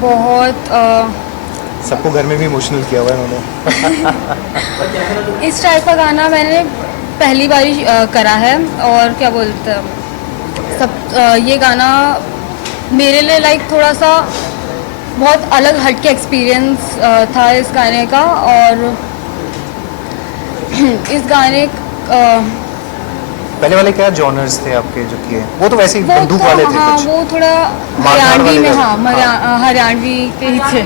बहुत सबको घर में भी इमोशनल किया हुआ है उन्होंने। इस टाइप का गाना मैंने पहली बार ही करा है। और क्या बोलते हैं सब ये गाना मेरे लिए लाइक थोड़ा सा बहुत अलग हट के एक्सपीरियंस था इस गाने का। और इस गाने पहले वाले क्या जॉनर्स थे आपके जो किए? वो तो वैसे ही बंदूक वाले थे हाँ कुछ। वो थोड़ा मारधाड़ हरियाणवी वाले में, थे। हाँ हरियाणवी के ही थे।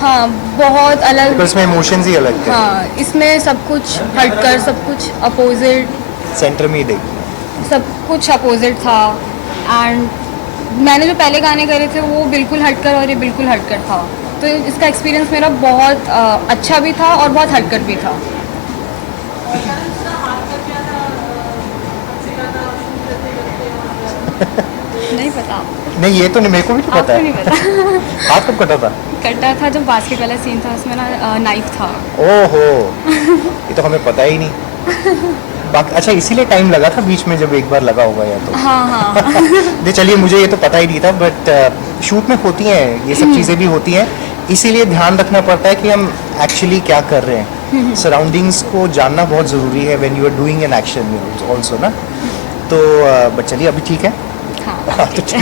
हाँ बहुत अलग, बिकॉज इसमें इमोशंस ही अलग थे। हाँ इसमें सब कुछ हटकर, सब कुछ अपोजिट, सेंटर में ही देख। सब कुछ अपोजिट था। एंड मैंने जो पहले गाने करे थे वो बिल्कुल हटकर और ये बिल्कुल हटकर था। तो इसका एक्सपीरियंस मेरा बहुत अच्छा भी था और बहुत हटकर भी था। नहीं पता, नहीं ये तो नहीं, मेरे को भी नहीं पता आपको है। नहीं पता? हाथ कब कटा था? कटा था जब बास्केट वाला सीन था, उसमें ना नाइफ था। ओहो, ये तो हमें पता ही नहीं। बाकी अच्छा इसीलिए टाइम लगा था बीच में, जब एक बार लगा होगा या तो। हाँ हाँ। नहीं चलिए, मुझे ये तो पता ही नहीं था, बट शूट में होती हैं ये सब चीज़ें भी होती हैं, इसीलिए ध्यान रखना पड़ता है कि हम एक्चुअली क्या कर रहे हैं। सराउंडिंग्स को जानना बहुत ज़रूरी है when you are doing an action also ना। तो बट चलिए अभी ठीक है। हाँ तो ठीक है।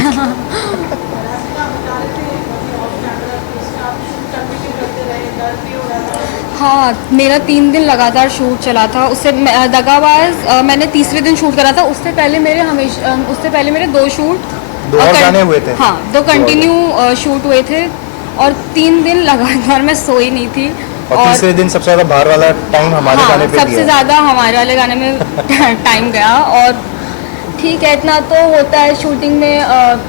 हाँ मेरा 3 दिन लगातार शूट चला था। उससे दगाबाज मैंने तीसरे दिन शूट करा था। उससे पहले मेरे 2 शूट, दो और गाने हुए थे। हाँ 2 कंटिन्यू शूट हुए थे। और 3 दिन लगातार मैं सोई नहीं थी। और तीसरे दिन सबसे ज़्यादा बाहर वाला टाइम हमारे गाने पे सबसे ज़्यादा हमारे वाले गाने में टाइम गया। और ठीक है, इतना तो होता है शूटिंग में,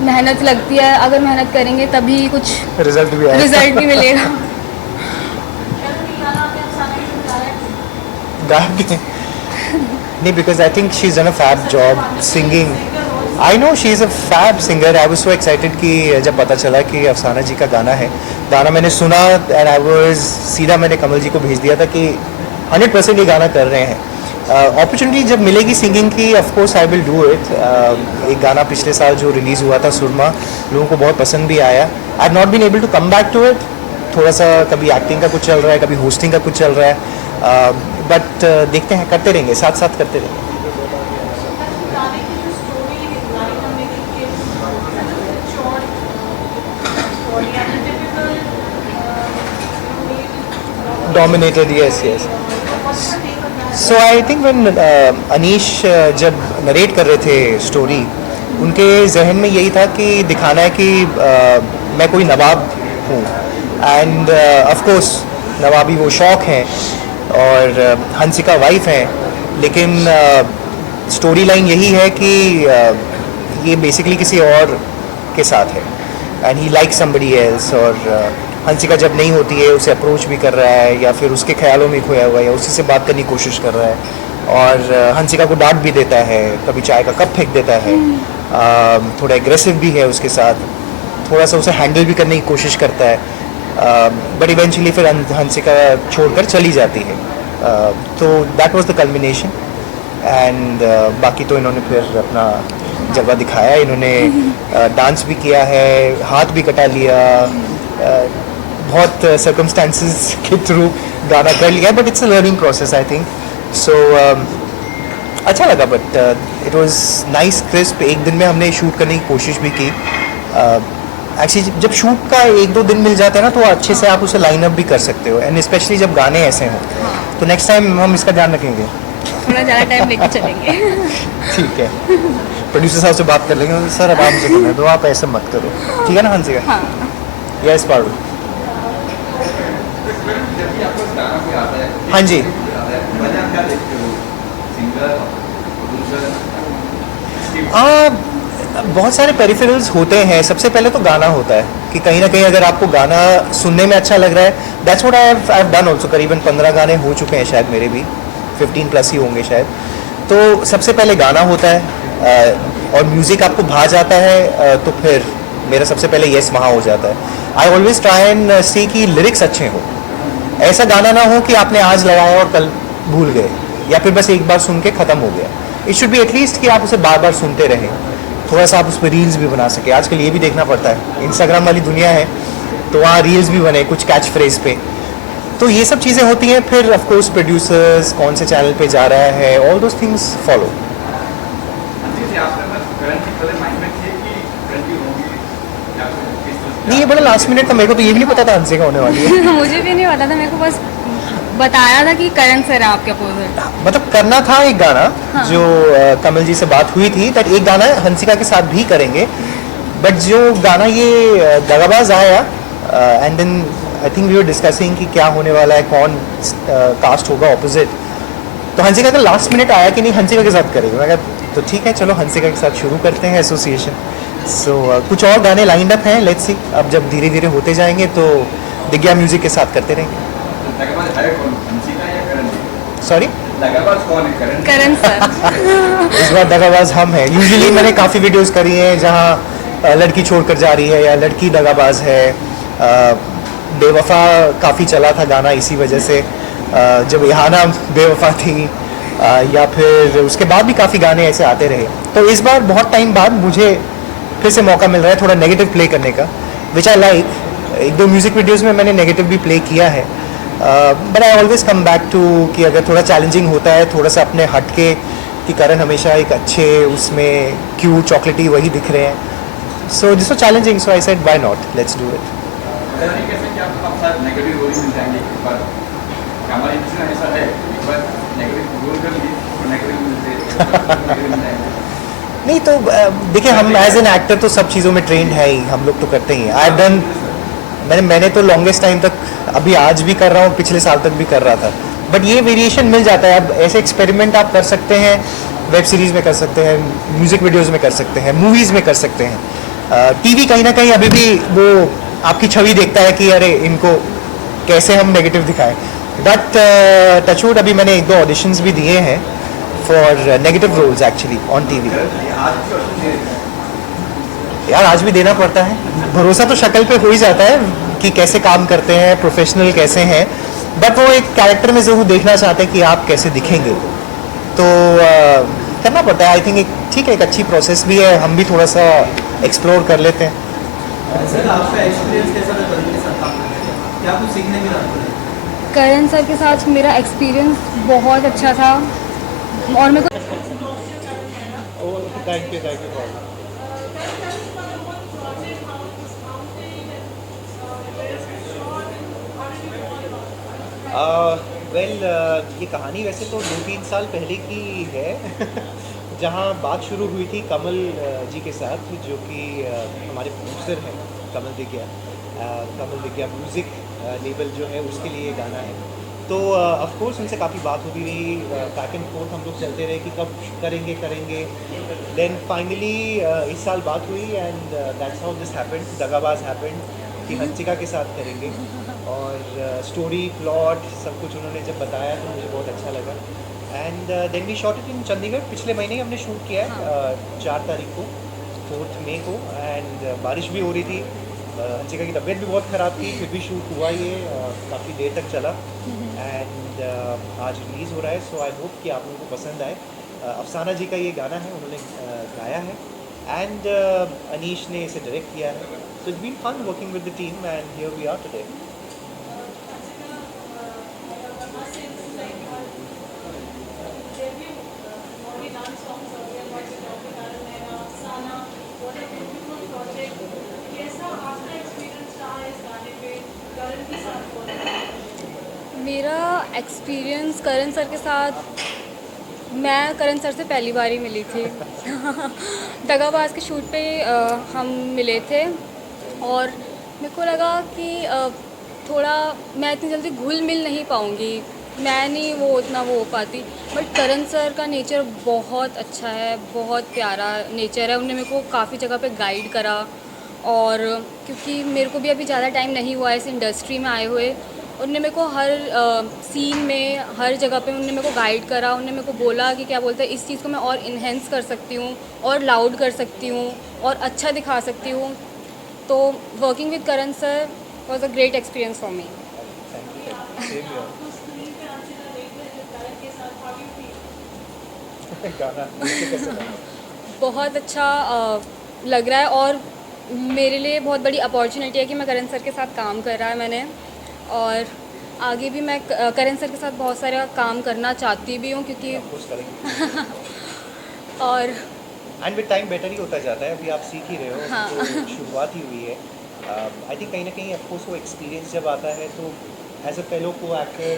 मेहनत लगती है। अगर मेहनत करेंगे तभी कुछ रिजल्ट भी आया। रिजल्ट भी मिलेगा। नहीं, because I think she is done a fab job singing. I know she is a fab singer. I was so excited कि जब पता चला कि अफसाना जी का गाना है, गाना मैंने सुना एंड आई वाज सीधा मैंने कमल जी को भेज दिया था कि 100% ये गाना कर रहे हैं। अपॉर्चुनिटी जब मिलेगी सिंगिंग की, of course I will do it. एक गाना पिछले साल जो रिलीज़ हुआ था सुरमा, लोगों को बहुत पसंद भी आया। I have not been able to come back to it. थोड़ा सा कभी एक्टिंग का कुछ चल रहा है, कभी होस्टिंग का कुछ चल रहा है, बट देखते हैं, करते रहेंगे, साथ साथ करते रहेंगे। Dominated, yes. So I think when Anish जब नरेट कर रहे थे स्टोरी, उनके जहन में यही था कि दिखाना है कि मैं कोई नवाब हूँ। एंड ऑफ कोर्स नवाबी वो शौक हैं और हंसिका वाइफ हैं, लेकिन स्टोरी लाइन यही है कि ये बेसिकली किसी और के साथ है and he like somebody else. और हंसिका जब नहीं होती है उसे अप्रोच भी कर रहा है या फिर उसके ख्यालों में खोया हुआ है या उसी से बात करने की कोशिश कर रहा है। और हंसिका को डांट भी देता है, कभी चाय का कप फेंक देता है, थोड़ा एग्रेसिव भी है उसके साथ, थोड़ा सा उसे हैंडल भी करने की कोशिश करता है, बट इवेंचुअली फिर हंसिका छोड़कर चली जाती है। तो that was the culmination. And बाकी तो इन्होंने फिर अपना जलवा दिखाया। इन्होंने डांस भी किया है, हाथ भी कटा लिया, बहुत सर्कमस्टांसिस के थ्रू गाना कर लिया, but it's a learning process I think. So अच्छा लगा, but it was nice crisp. एक दिन में हमने शूट करने की कोशिश भी की। एक्चुअली जब शूट का 1-2 दिन मिल जाते हैं ना, तो अच्छे से आप उसे लाइन अप भी कर सकते हो, एंड स्पेशली जब गाने ऐसे हों। तो नेक्स्ट टाइम हम इसका ध्यान रखेंगे, थोड़ा ज़्यादा टाइम लेके चलेंगे। ठीक है। प्रोड्यूसर साहब से बात कर लेंगे, सर आराम से करना है तो आप ऐसे मत करो, ठीक है ना हंसिका? हाँ यस पारू। हाँ जी। बहुत सारे पेरिफेरल्स होते हैं। सबसे पहले तो गाना होता है कि कहीं ना कहीं अगर आपको गाना सुनने में अच्छा लग रहा है, that's what I have done also. करीबन 15 गाने हो चुके हैं शायद, मेरे भी 15 प्लस ही होंगे शायद। तो सबसे पहले गाना होता है, और म्यूज़िक आपको भा जाता है, तो फिर मेरा सबसे पहले यस वहाँ हो जाता है। आई ऑलवेज ट्राई एंड सी कि लिरिक्स अच्छे हों। ऐसा गाना ना हो कि आपने आज लगाया और कल भूल गए, या फिर बस एक बार सुन के ख़त्म हो गया। इट शुड बी एटलीस्ट कि आप उसे बार बार सुनते रहें, थोड़ा सा आप उस पर रील्स भी बना सके। आजकल ये भी देखना पड़ता है, इंस्टाग्राम वाली दुनिया है, तो वहाँ रील्स भी बने कुछ कैच फ्रेज पे। तो ये सब चीज़ें होती हैं। फिर ऑफ कोर्स प्रोड्यूसर्स कौन से चैनल पे जा रहा है, ऑल दोज थिंग्स फॉलो। नहीं, ये बड़ा लास्ट मिनट था, मेरे को तो ये भी नहीं पता था हंसी का होने वाली है। मुझे भी नहीं पता था, मेरे को बस बताया था कि करण सर है आपके अपोजिट। मतलब करना था एक गाना, हाँ। जो कमल जी से बात हुई थी, दैट एक गाना हंसिका के साथ भी करेंगे। बट जो गाना ये दगाबाज आया, and then I think we were discussing कि क्या होने वाला है, कौन कास्ट होगा ऑपोजिट। तो हंसिका का लास्ट मिनट आया कि नहीं हंसिका के साथ करेंगे। मैं कहा तो ठीक है, चलो हंसिका के साथ शुरू करते हैं एसोसिएशन। सो कुछ और गाने लाइंड अप हैं, लेट्स सी। अब जब धीरे धीरे होते जाएंगे तो दिग्या म्यूजिक के साथ करते रहेंगे। सॉरी, करण सर। इस बार दगाबाज हम हैं। यूजुअली मैंने काफ़ी वीडियोस करी हैं जहाँ लड़की छोड़कर जा रही है या लड़की दगाबाज है। बेवफा काफ़ी चला था गाना इसी वजह से, जब इहाना बेवफा थी, या फिर उसके बाद भी काफ़ी गाने ऐसे आते रहे। तो इस बार बहुत टाइम बाद मुझे फिर से मौका मिल रहा है थोड़ा नेगेटिव प्ले करने का, विच आई लाइक। एक दो म्यूज़िक वीडियोज़ में मैंने नेगेटिव भी प्ले किया है, but I always come back to कि अगर थोड़ा चैलेंजिंग होता है, थोड़ा सा अपने हट के, कि करण हमेशा एक अच्छे उसमें क्यूट चॉकलेटी वही दिख रहे हैं। So this was challenging, so I said why not, let's do it. नहीं तो देखिए, हम एज एन एक्टर तो सब चीज़ों में ट्रेंड है ही, हम लोग तो करते ही हैं। आई हैव डन, मैंने तो लॉन्गेस्ट टाइम तक, अभी आज भी कर रहा हूँ, पिछले साल तक भी कर रहा था। बट ये वेरिएशन मिल जाता है। अब ऐसे एक्सपेरिमेंट आप कर सकते हैं, वेब सीरीज़ में कर सकते हैं, म्यूज़िक वीडियोज़ में कर सकते हैं, मूवीज़ में कर सकते हैं। टीवी कहीं ना कहीं अभी भी वो आपकी छवि देखता है कि अरे इनको कैसे हम नेगेटिव दिखाएं। बट टचवुड अभी मैंने एक दो ऑडिशंस भी दिए हैं for negative roles actually on TV. यार आज भी देना पड़ता है, भरोसा तो शक्ल पे हो ही जाता है कि कैसे काम करते हैं, प्रोफेशनल कैसे हैं। बट वो एक कैरेक्टर में ज़रूर देखना चाहते हैं कि आप कैसे दिखेंगे, तो करना पड़ता है। आई थिंक एक ठीक है, एक अच्छी प्रोसेस भी है, हम भी थोड़ा सा एक्सप्लोर कर लेते हैं। सर आपका एक्सपीरियंस कैसा था करण के साथ काम करने का? क्या कुछ सीखने मिला आपको? करण सर के साथ मेरा एक्सपीरियंस बहुत अच्छा था, और मेरे को थैंक यू वेल, ये कहानी वैसे तो 2-3 साल पहले की है जहाँ बात शुरू हुई थी कमल जी के साथ, जो कि हमारे प्रोड्यूसर हैं कमल दिग्या म्यूज़िक लेबल जो है उसके लिए गाना है। तो ऑफ कोर्स उनसे काफ़ी बात होती रही, बैक एंड फोर्थ हम लोग चलते रहे कि कब करेंगे। देन फाइनली इस साल बात हुई, and that's how this happened, दगाबाज हैपेंड, कि हंसिका के साथ करेंगे। और स्टोरी प्लॉट सब कुछ उन्होंने जब बताया तो मुझे बहुत अच्छा लगा। And then we shot it in Chandigarh. पिछले महीने ही हमने शूट किया है, 4 तारीख को, 4 मई को। एंड बारिश भी हो रही थी, हंसिका की तबीयत भी बहुत ख़राब थी, फिर भी शूट हुआ ये काफ़ी देर तक चला। एंड आज रिलीज़ हो रहा है, सो आई होप कि आप लोगों को पसंद आए। अफसाना जी का ये गाना है, उन्होंने गाया है, एंड अनीश ने इसे डायरेक्ट किया है। So it's been fun working with the team, and here we are today. मेरा एक्सपीरियंस करण सर के साथ, मैं करण सर से पहली बार ही मिली थी दगाबाज के शूट पे हम मिले थे, और मेरे को लगा कि थोड़ा मैं इतनी जल्दी घुल मिल नहीं पाऊँगी, मैं नहीं वो उतना वो हो पाती। बट करण सर का नेचर बहुत अच्छा है, बहुत प्यारा नेचर है। उन्होंने मेरे को काफ़ी जगह पे गाइड करा, और क्योंकि मेरे को भी अभी ज़्यादा टाइम नहीं हुआ है इस इंडस्ट्री में आए हुए, उन्होंने मेरे को हर सीन में, हर जगह पे उन्होंने मेरे को गाइड करा। उन्होंने मेरे को बोला कि क्या बोलते हैं, इस चीज़ को मैं और इन्हेंस कर सकती हूँ, और लाउड कर सकती हूँ, और अच्छा दिखा सकती हूँ। तो working with Karan sir was a great experience for me. Same here. गाना मुझे कैसे लगा? बहुत अच्छा लग रहा है, और मेरे लिए बहुत बड़ी अपॉर्चुनिटी है कि मैं करण सर के साथ काम कर रहा है मैंने, और आगे भी मैं करण सर के साथ बहुत सारा काम करना चाहती भी हूँ, क्योंकि Of course करेंगे। और एंड विद टाइम बेटर ही होता जाता है, अभी आप सीख ही रहे हो, हाँ। तो शुरुआत ही हुई है। आई थिंक कहीं ना कहीं ऑफकोर्स वो एक्सपीरियंस जब आता है तो एज अ फेलो को एक्टर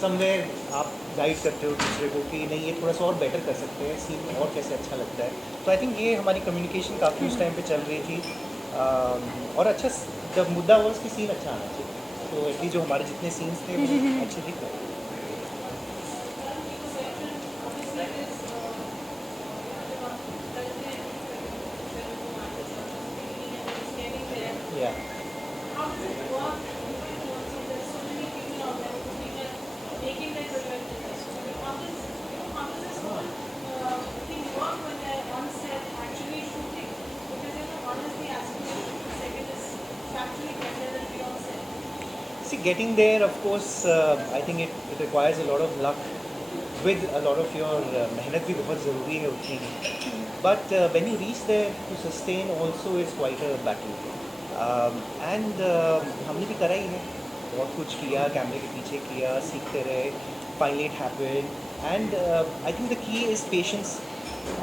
समवेयर आप गाइड करते हो दूसरे को कि नहीं ये थोड़ा सा और बेटर कर सकते हैं, सीन में और कैसे अच्छा लगता है। तो आई थिंक ये हमारी कम्युनिकेशन काफ़ी उस टाइम पे चल रही थी। और अच्छा जब मुद्दा हुआ उसकी सीन अच्छा आना चाहिए, तो एटलीस्ट जो हमारे जितने सीन्स थे वो अच्छे दिख रहे या See, getting there, of course, I think it requires a lot of luck with a lot of your मेहनत भी बहुत ज़रूरी है उतनी ही. But when you reach there, to sustain also is quite a battle. And हमने भी करा ही है, बहुत कुछ किया, कैमरे के पीछे किया, सीखते रहे, finally it happened. And I think the key is patience.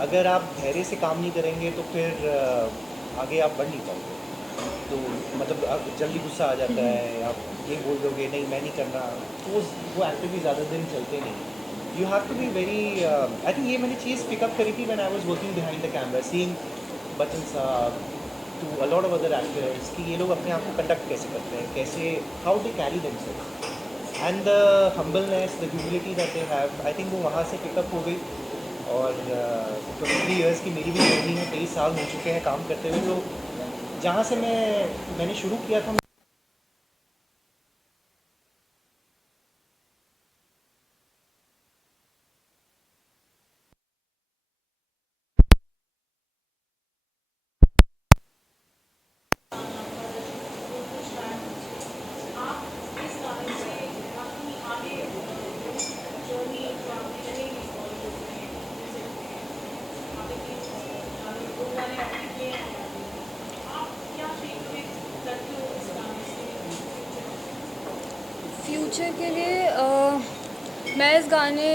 अगर आप धैर्य से काम नहीं करेंगे तो फिर आगे आप बढ़ नहीं पाओगे. तो मतलब अब जल्दी गुस्सा आ जाता है, आप ये बोल दोगे नहीं मैं नहीं करना, तो वो एक्टर भी ज़्यादा दिन चलते नहीं. You have to be very, I think ये मैंने चीज़ पिकअप करी थी when I was working behind the camera, seeing Bachchan sahab to a lot of other actors कि ये लोग अपने आप को कंडक्ट कैसे करते हैं, कैसे how they carry themselves and the humbleness, the humility that they have. I think वो वहाँ से पिकअप हो गई. और 23 इयर्स की मेरी भी जर्नी है, 23 साल हो चुके हैं काम करते हुए. तो जहाँ से मैंने शुरू किया था फ्यूचर के लिए मैं इस गाने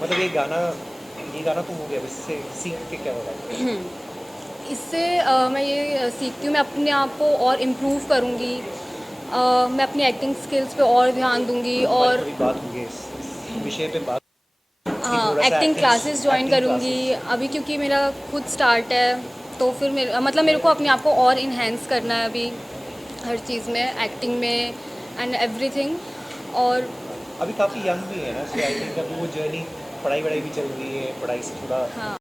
मतलब ये गाना तो हो गया, इससे सीख के क्या होगा? इससे मैं ये सीखती हूँ, मैं अपने आप को और इम्प्रूव करूँगी, मैं अपनी एक्टिंग स्किल्स पे और ध्यान दूँगी, और थोड़ी बात होगी इस विषय पे बात. हाँ, थोड़ा सा acting acting- classes join acting करूँगी classes. अभी, क्योंकि मेरा खुद स्टार्ट है। तो फिर मतलब मेरे को अपने आप को और इन्हेंस करना है अभी हर चीज़ में, एक्टिंग में एंड एवरीथिंग। और अभी काफ़ी यंग भी है ना, सो आई थिंक अभी वो जर्नी, पढ़ाई वढ़ाई भी चल रही है, पढ़ाई से थोड़ा हाँ